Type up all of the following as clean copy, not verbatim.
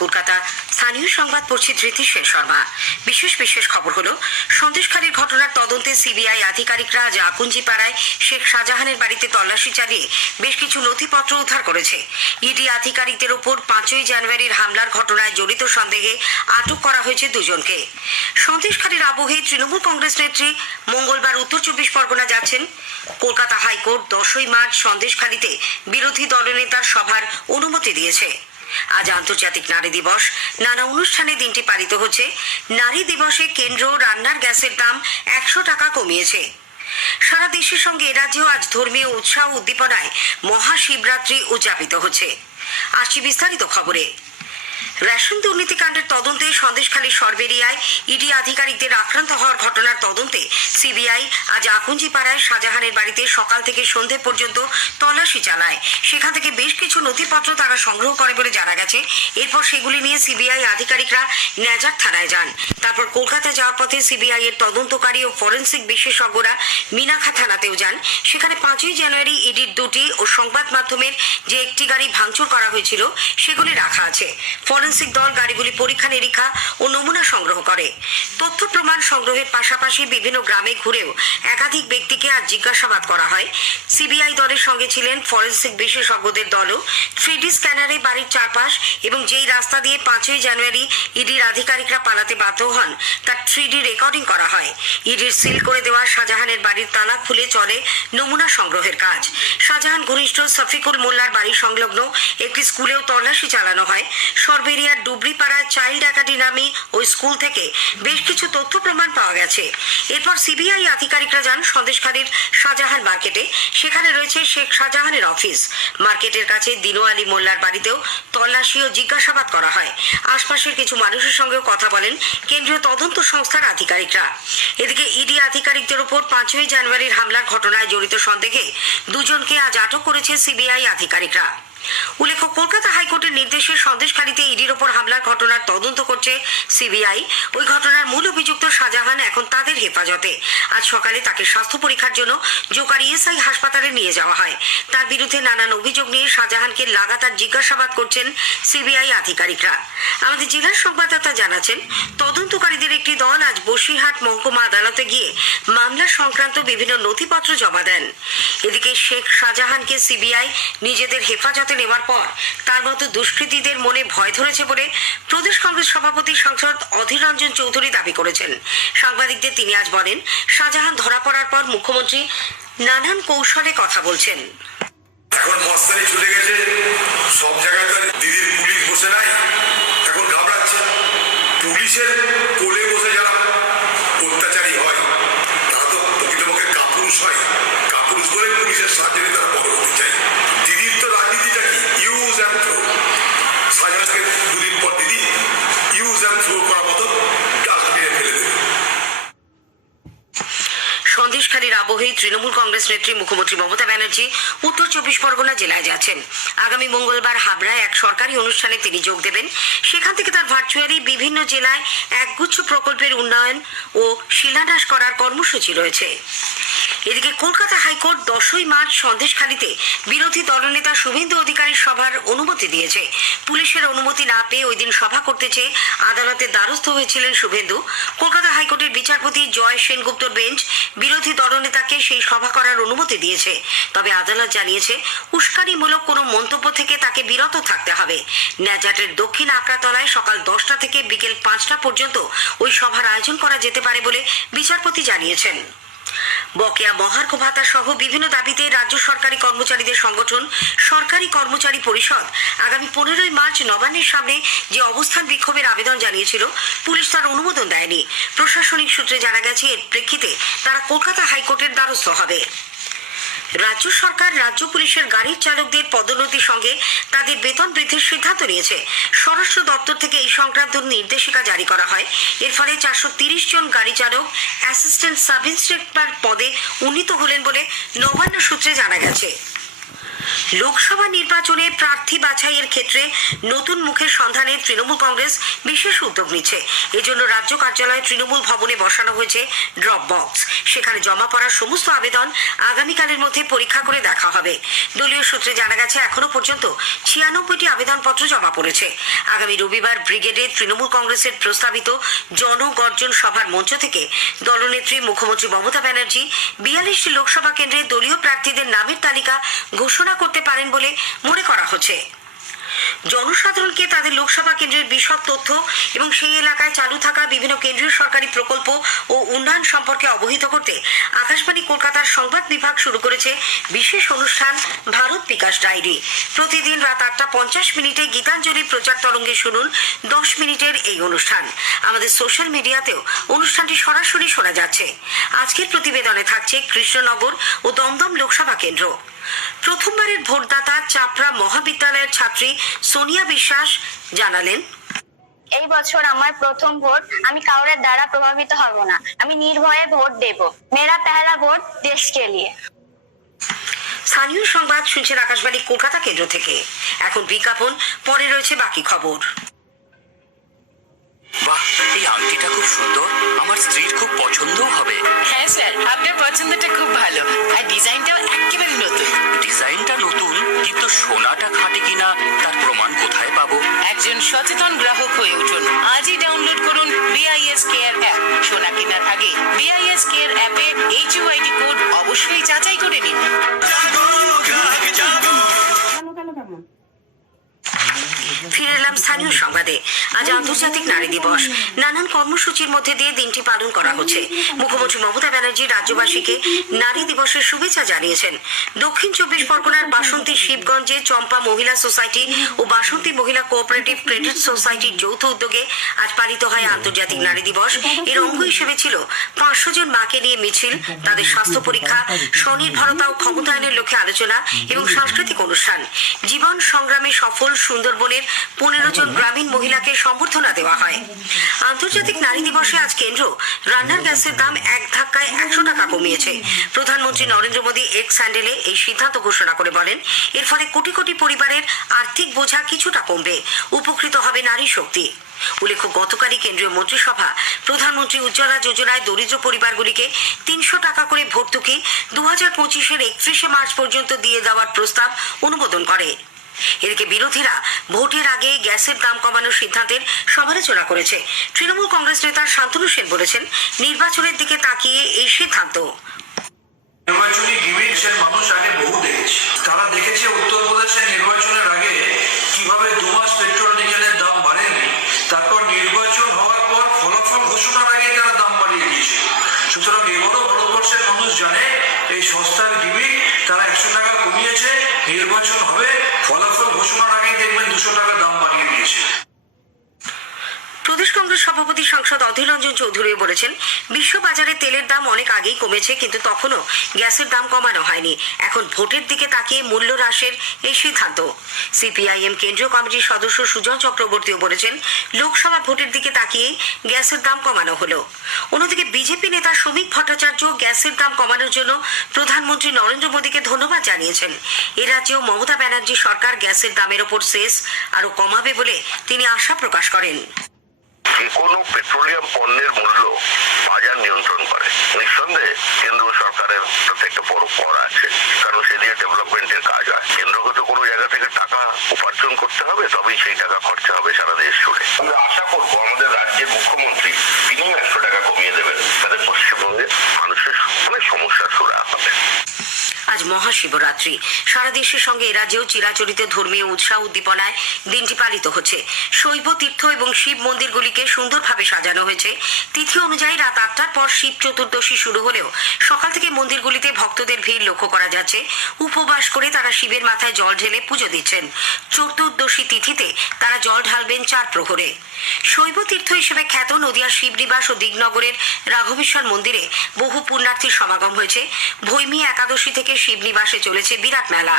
কলকাতা। স্থানীয় সংবাদ পড়ছি ধৃতি সেন শর্মা। বিশেষ খবর হলো, সন্দেশখালীর ঘটনার তদন্তে সিবিআই আধিকারিকরা আজ আকুঞ্জিপাড়ায় শেখ শাহজাহানের বাড়িতে তল্লাশি চালিয়ে বেশ কিছু নথিপত্র উদ্ধার করেছে। ইডি আধিকারিকদের ওপর 5ই জানুয়ারির হামলার ঘটনায় জড়িত সন্দেহে আটক করা হয়েছে দুজনকে। সন্দেশখালীর আবহে তৃণমূল কংগ্রেস নেত্রী মঙ্গলবার উত্তর 24 পরগনা যাচ্ছেন। কলকাতা হাইকোর্ট 10ই মার্চ সন্দেশখালীতে বিরোধী দলনেতার সভার অনুমতি দিয়েছে। আজ আন্তর্জাতিক নারী দিবস। নানা অনুষ্ঠানে দিনটি পালিত হচ্ছে। নারী দিবসে কেন্দ্র রান্নার গ্যাসের দাম 100 টাকা কমিয়েছে। সারা দেশের সঙ্গে এ রাজ্যেও আজ ধর্মীয় উৎসাহ উদ্দীপনায় মহাশিবরাত্রি উদযাপিত হচ্ছে। আসছি বিস্তারিত খবরে। রেশন দুর্নীতিকাণ্ডের তদন্তে সন্দেশখালীর সরবেরিয়ায় ইডি আধিকারিকদের আক্রান্ত হওয়ার ঘটনার তদন্তে সিবিআই আজ আকুঞ্জিপাড়ায় শাহজাহানের বাড়িতে সকাল থেকে সন্ধে পর্যন্ত তল্লাশি চালায়। সেখান থেকে বেশ কিছু নথিপত্র তারা সংগ্রহ করে বলে জানা গেছে। এরপর সেগুলি নিয়ে সিবিআই আধিকারিকরা ন্যাজার থানায় যান। তারপর কলকাতা যাওয়ার পথে সিবিআই এর তদন্তকারী ও ফরেন্সিক বিশেষজ্ঞরা মিনাখা থানাতেও যান। সেখানে 5ই জানুয়ারি ইডির 2টি ও সংবাদ মাধ্যমের যে একটি গাড়ি ভাঙচুর করা হয়েছিল সেগুলি রাখা আছে। ফরেন্সিক দল গাড়িগুলি পরীক্ষা নিরীক্ষা ও নমুনা সংগ্রহ করে। তথ্য প্রমাণ সংগ্রহের পাশাপাশি বিভিন্ন গ্রামে ঘুরেও একাধিক ব্যক্তিকে আজ জিজ্ঞাসাবাদ করা হয়। সিবিআই দলের সঙ্গে ছিলেন ফরেন্সিক বিশেষজ্ঞদের দলও। 3D স্ক্যানারে বাড়ির চারপাশ এবং যেই রাস্তা দিয়ে 5ই জানুয়ারি ইডির আধিকারিকরা পালাতে বাধ্য হন তার 3D রেকর্ডিং করা হয়। ইডির সিল করে দেওয়া শাহজাহানের বাড়ির তালা খুলে চলে নমুনা সংগ্রহের কাজ। শাহজাহান ঘনিষ্ঠ সফিকুল মোল্লার বাড়ি সংলগ্ন একটি স্কুলেও তল্লাশি চালানো হয়। সরবেরিয়ার ডুবরিপাড়ায় চাইল্ড একাডেমি ওই স্কুল থেকে বেশ কিছু তথ্য প্রমাণ পাওয়া গেছে। এরপর সিবিআই আধিকারিকরা যান সন্দেশখালীর শাহজাহান মার্কেটে। সেখানে রয়েছে শেখ শাহজাহানের অফিস। মার্কেটের কাছে দিনু আলী মোল্লার বাড়িতেও তল্লাশি ও জিজ্ঞাসাবাদ করা হয়। আশপাশের কিছু মানুষের সঙ্গেও কথা বলেন কেন্দ্রীয় তদন্ত সংস্থার আধিকারিকরা। এদিকে ইডি আধিকারিকদের উপর 5ই জানুয়ারির হামলার ঘটনায় জড়িত সন্দেহে দুজনকে আজ আটক করেছে সিবিআই আধিকারিকরা। উল্লেখ্য, কলকাতা হাইকোর্টের নির্দেশে সন্দেশখালীতে ইডির ওপর হামলার ঘটনার তদন্ত করছে সিবিআই। ওই ঘটনার মূল অভিযুক্ত শাহজাহান এখন তাদের হেফাজতে। আজ সকালে তাকে স্বাস্থ্য পরীক্ষার জন্য জোকার ইএসআই হাসপাতালে নিয়ে যাওয়া হয়। তার বিরুদ্ধে নানান অভিযোগ নিয়ে শাহজাহানকে লাগাতার জিজ্ঞাসাবাদ করছেন সিবিআই আধিকারিকরা। আমাদের জেলার সংবাদদাতা জানাচ্ছেন, তদন্তকারীদের একটি দল আজ বসিরহাট মহকুমা আদালতে গিয়ে মামলা সংক্রান্ত বিভিন্ন নথিপত্র জমা দেন। এদিকে শেখ শাহজাহানকে সিবিআই নিজেদের হেফাজতে নেওয়ার পর তার মতো দুষ্কৃতীদের মনে ভয় ধরেছে বলে প্রদেশ কংগ্রেস সভাপতি সাংসদ অধীর রঞ্জন চৌধুরী দাবি করেছেন। সাংবাদিকদের তিনি আজ বলেন, শাহজাহান ধরা পড়ার পর মুখ্যমন্ত্রী নানান কৌশলে কথা বলছেন। এখন মস্তানি ছুটে গেছে, সব জায়গায় তো দিদির পুলিশ বসে নাই, এখন ঘাবড়াচ্ছে। পুলিশের কোলে বসে যারা অত্যাচারী হয় তারা তো প্রকৃতপক্ষে কাপুরুষ হয়। কাপুরুষ বলে পুলিশের সাহায্য নিয়ে তারা বড় হতে চায়। দিদির তো রাজনীতিটা কি ইউজ অ্যান্ড থ্রো। শাহজাহানকে দুদিন পর দিদি ইউজ অ্যান্ড থ্রো করার মতো ডাস্টবিনে ফেলে দেবে। সন্দেশখালীর আবহে তৃণমূল কংগ্রেস নেত্রী মুখ্যমন্ত্রী মমতা ব্যানার্জি উত্তর 24 পরগনা জেলায় যাচ্ছেন। আগামী মঙ্গলবার হাবড়ায় এক সরকারি অনুষ্ঠানে তিনি যোগ দেবেন। সেখান থেকে তার ভার্চুয়ালি বিভিন্ন জেলায় একগুচ্ছ প্রকল্পের উন্নয়ন ও শিলান্যাস করার কর্মসূচি রয়েছে। এদিকে কলকাতা হাইকোর্ট 10ই মার্চ সন্দেশখালীতে বিরোধী দলনেতা শুভেন্দু অধিকারীর সভার অনুমতি দিয়েছে। পুলিশের অনুমতি না পেয়ে ওই দিন সভা করতে চেয়ে আদালতের দ্বারস্থ হয়েছিলেন শুভেন্দু। কলকাতা হাইকোর্টের বিচারপতি জয় সেনগুপ্তর বেঞ্চ বিরোধী দলনেতাকে সেই সভা করার অনুমতি দিয়েছে। তবে আদালত জানিয়েছে, উস্কানিমূলক কোনো মন্তব্য থেকে তাকে বিরত থাকতে হবে। ন্যাজাটের দক্ষিণ আকরাতলায় সকাল 10টা থেকে বিকেল 5টা পর্যন্ত ওই সভার আয়োজন করা যেতে পারে বলে বিচারপতি জানিয়েছেন। বকেয়া মহার্ঘ ভাতা সহ বিভিন্ন দাবিতে রাজ্য সরকারি কর্মচারীদের সংগঠন সরকারি কর্মচারী পরিষদ আগামী 15ই মার্চ নবান্নের সামনে যে অবস্থান বিক্ষোভের আবেদন জানিয়েছিল, পুলিশ তার অনুমোদন দেয়নি। প্রশাসনিক সূত্রে জানা গেছে, এর প্রেক্ষিতে তারা কলকাতা হাইকোর্টের দ্বারস্থ হবে। রাজ্য সরকার রাজ্য পুলিশের গাড়ির চালকদের পদোন্নতির সঙ্গে তাদের বেতন বৃদ্ধির সিদ্ধান্ত নিয়েছে। স্বরাষ্ট্র দপ্তর থেকে এই সংক্রান্ত নির্দেশিকা জারি করা হয়। এর ফলে 430 জন গাড়ি চালক অ্যাসিস্ট্যান্ট সাব ইন্সপেক্টর পদে উন্নীত হলেন বলে নবান্ন সূত্রে জানা গেছে। লোকসভা নির্বাচনে প্রার্থী বাছাইয়ের ক্ষেত্রে নতুন মুখের সন্ধানে তৃণমূল কংগ্রেস বিশেষ উদ্যোগ নিচ্ছে। এজন্য রাজ্য কার্যালয়ে তৃণমূল ভবনে বসানো হয়েছে ড্রপ বক্স। সেখানে জমা পড়া সমস্ত আবেদন আগামীকালের মধ্যে পরীক্ষা করে দেখা হবে। দলীয় সূত্রে জানা গেছে এখনো পর্যন্ত 96টি আবেদনপত্র জমা পড়েছে। আগামী রবিবার ব্রিগেডে তৃণমূল কংগ্রেসের প্রস্তাবিত জনগর্জন সভার মঞ্চ থেকে দলনেত্রী মুখ্যমন্ত্রী মমতা ব্যানার্জি 42টি লোকসভা কেন্দ্রে দলীয় প্রার্থীদের নামের তালিকা ঘোষণা করতে পারেন বলে মনে করা হচ্ছে। জনসাধারণকে তাদের লোকসভা কেন্দ্রের বিশদ তথ্য এবং সেই এলাকায় চালু থাকা বিভিন্ন কেন্দ্রীয় সরকারি প্রকল্প ও উন্নয়ন সম্পর্কে অবহিত করতে আকাশবাণী কলকাতার সংবাদ বিভাগ শুরু করেছে বিশেষ অনুষ্ঠান ভারত বিকাশ ডায়েরি। প্রতিদিন রাত 8:50 গীতাঞ্জলি প্রচার তরঙ্গে শুনুন 10 মিনিটের এই অনুষ্ঠান। আমাদের সোশ্যাল মিডিয়াতেও অনুষ্ঠানটি সরাসরি শোনা যাচ্ছে। আজকের প্রতিবেদনে থাকছে কৃষ্ণনগর ও দমদম লোকসভা কেন্দ্র। প্রথমবারের ভোটদাতা চাপড়া মহাবিদ্যালয়ের ছাত্রী সোনিয়া বিশ্বাস জানালেন, এই বছর আমার প্রথম ভোট। আমি কাউরের দ্বারা প্রভাবিত হব না। আমি নির্ভয়ে ভোট দেব। মেরা পেহলা ভোট দেশ কে লিয়ে। স্থানীয় সংবাদ শুনছেন আকাশবাণী কলকাতা কেন্দ্র থেকে। এখন বিজ্ঞাপন, পরে রয়েছে বাকি খবর। বাহ, এই আংটিটা খুব সুন্দর, আমার স্ত্রীর খুব পছন্দও হবে। হ্যাঁ স্যার, আপনার পছন্দটা খুব ভালো আর ডিজাইনটাও একেবারে নতুন। ডিজাইনটা নতুন, কিন্তু সোনাটা খাঁটি কিনা তার প্রমাণ কোথায় পাবো? একজন সচেতন গ্রাহক হয়ে উঠুন। আজই ডাউনলোড করুন BIS কেয়ার অ্যাপ। সোনা কেনার আগে BIS কেয়ার অ্যাপে HUID কোড অবশ্যই যাচাই করে নিন। ফিরে এলাম স্থানীয় সংবাদে। আজ আন্তর্জাতিক নারী দিবস। নানান কর্মসূচির মধ্যে দিয়ে দিনটি পালন করা হচ্ছে। মুখ্যমন্ত্রী মমতা ব্যানার্জি রাজ্যবাসীকে নারী দিবসের শুভেচ্ছা জানিয়েছেন। দক্ষিণ 24 পরগনার বাসন্তী শিবগঞ্জে চম্পা মহিলা সোসাইটি ও বাসন্তী মহিলা কোঅপারেটিভ ক্রেডিট সোসাইটির যৌথ উদ্যোগে আজ পালিত হয় আন্তর্জাতিক নারী দিবস। এর অঙ্গ হিসেবে ছিল 500 জন মাকে নিয়ে মিছিল, তাদের স্বাস্থ্য পরীক্ষা, স্বনির্ভরতা ও ক্ষমতায়নের লক্ষ্যে আলোচনা এবং সাংস্কৃতিক অনুষ্ঠান। জীবন সংগ্রামে সফল সুন্দরবনের 15 জন গ্রামীণ মহিলাকে সম্বর্ধনা দেওয়া হয়। আন্তর্জাতিক নারী দিবসে আজ কেন্দ্র রান্নার গ্যাসের দাম এক ধাক্কায় 100 টাকা কমিয়েছে। প্রধানমন্ত্রী নরেন্দ্র মোদী এক্স হ্যান্ডেলে এই সিদ্ধান্ত ঘোষণা করে বলেন, এর ফলে কোটি কোটি পরিবারের আর্থিক বোঝা কিছুটা কমবে, উপকৃত হবে নারী শক্তি। উল্লেখ্য, গতকালই কেন্দ্রীয় মন্ত্রিসভা প্রধানমন্ত্রী উজ্জ্বলা যোজনায় দরিদ্র পরিবারগুলিকে 300 টাকা করে ভর্তুকি 2025-এর 31 মার্চ পর্যন্ত দিয়ে দেওয়ার প্রস্তাব অনুমোদন করে। এদিকে বিরোধীরা ভোটের আগে গ্যাসের দাম কমানোর সিদ্ধান্তের সমালোচনা করেছে। তৃণমূল কংগ্রেস নেতা শান্তনু সেন বলেছেন, নির্বাচনের দিকে তাকিয়ে এই সিদ্ধান্ত। নির্বাচনী গিমিক মানুষ আগে বহু দেখেছে। তারা দেখেছে উত্তরপ্রদেশের নির্বাচনের আগে কিভাবে 2 মাস পেট্রোল ডিজেলের দাম বাড়েনি, তারপর নির্বাচন হওয়ার পর ফলাফল ঘোষণার আগে তারা দাম বাড়িয়ে দিয়েছে। সুতরাং এবারও ভারতবর্ষের মানুষ জানে এই সস্তার গিমিক তারা 100 টাকা কমিয়েছে, নির্বাচন হবে, ফলাফল ঘোষণার আগেই দেখবেন 200 টাকা দাম বাড়িয়ে দিয়েছে। প্রদেশ কংগ্রেস সভাপতি সাংসদ অধীর রঞ্জন চৌধুরী বলেছেন, বিশ্ববাজারে তেলের দাম অনেক আগেই কমেছে, কিন্তু তখনও গ্যাসের দাম কমানো হয়নি। এখন ভোটের দিকে তাকিয়ে মূল্য হ্রাসের এই সিদ্ধান্ত। CPIM কেন্দ্রীয় কমিটির সদস্য সুজন চক্রবর্তীও বলেছেন, লোকসভা ভোটের দিকে তাকিয়ে গ্যাসের দাম কমানো হলো। অন্যদিকে বিজেপি নেতা শ্রমিক ভট্টাচার্য গ্যাসের দাম কমানোর জন্য প্রধানমন্ত্রী নরেন্দ্র মোদীকে ধন্যবাদ জানিয়েছেন। এ রাজ্যেও মমতা ব্যানার্জি সরকার গ্যাসের দামের ওপর সেস আরো কমাবে বলে তিনি আশা প্রকাশ করেন। যে কোনো পেট্রোলিয়াম পণ্যের মূল্য বাজার নিয়ন্ত্রণ করে। নিঃসন্দেহে কেন্দ্র সরকারের তাতে একটা বড় কর আছে, কারণ সে দিয়ে ডেভেলপমেন্টের কাজ হয়। কেন্দ্রকে তো কোনো জায়গা থেকে টাকা উপার্জন করতে হবে, তবেই সেই টাকা খরচা হবে সারা দেশ জুড়ে। আমি আশা করবো আমাদের রাজ্যের মুখ্যমন্ত্রী তিনিও 100 টাকা কমিয়ে দেবেন, তাদের পশ্চিমবঙ্গে মানুষের অনেক সমস্যার সুরা হবে। আজ মহাশিবরাত্রি। সারা দেশের সঙ্গে এ রাজ্যেও চিরাচরিত ধর্মীয় উৎসাহ উদ্দীপনায় দিনটি পালিত হচ্ছে। শৈব তীর্থ এবং শিব মন্দিরগুলিকে সুন্দরভাবে সাজানো হয়েছে। তিথি অনুযায়ী রাত 8টার পর শিব চতুর্দশী শুরু হলেও সকাল থেকে মন্দিরগুলিতে ভক্তদের ভিড় লক্ষ্য করা যাচ্ছে। উপবাস করে তারা শিবের মাথায় জল ঢেলে পুজো দিচ্ছেন। চতুর্দশী তিথিতে তারা জল ঢালবেন 4 প্রহরে। শৈব তীর্থ হিসেবে খ্যাত নদিয়া শিবনিবাস ও দিগনগরের রাঘবেশ্বর মন্দিরে বহু পুণ্যার্থীর সমাগম হয়েছে। ভৈমী একাদশী থেকে শিবনিবাস মাসে চলেছে বিরাট মেলা।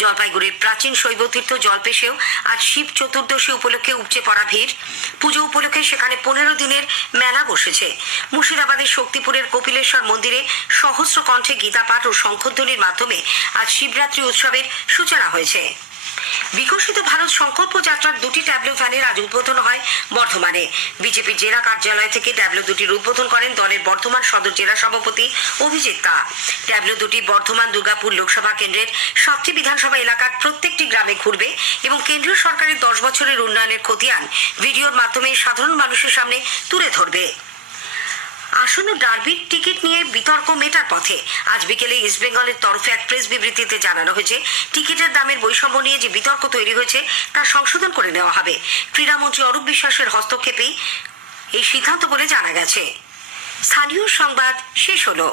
জলপাইগুড়ির প্রাচীন শৈবতীর্থ জলপেশেও আজ শিব চতুর্দশী উপলক্ষে উপচে পড়া ভিড়। পুজো উপলক্ষে সেখানে 15 দিনের মেলা বসেছে। মুর্শিদাবাদের শক্তিপুরের কপিলেশ্বর মন্দিরে সহস্র কণ্ঠে গীতা পাঠ ও শঙ্খধ্বনির মাধ্যমে আজ শিবরাত্রি উৎসবের সূচনা হয়েছে। বিকশিত ভারত সংকল্প যাত্রার 2টি ট্যাবলো ভ্যানের আজ উদ্বোধন হয় বর্ধমানে। বিজেপির জেলা কার্যালয় থেকে ট্যাবলো দুটির উদ্বোধন করেন দলের বর্ধমান সদর জেলা সভাপতি অভিজিৎ দা। ট্যাবলো দুটি বর্ধমান দুর্গাপুর লোকসভা কেন্দ্রের 7টি বিধানসভা এলাকার প্রত্যেকটি গ্রামে ঘুরবে এবং কেন্দ্রীয় সরকারের 10 বছরের উন্নয়নের খতিয়ান ভিডিওর মাধ্যমে সাধারণ মানুষের সামনে তুলে ধরবে। আসন্ন ডার্বির টিকিট নিয়ে বিতর্ক মেটার পথে। আজ বিকেলে ইস্টবেঙ্গলের তরফে এক প্রেস বিবৃতিতে জানানো হয়েছে, টিকিটের দামের বৈষম্য নিয়ে যে বিতর্ক তৈরি হয়েছে তা সংশোধন করে নেওয়া হবে। ক্রীড়ামন্ত্রী অরূপ বিশ্বাসের হস্তক্ষেপেই এই সিদ্ধান্ত বলে জানা গেছে। স্থানীয় সংবাদ শেষ হলো।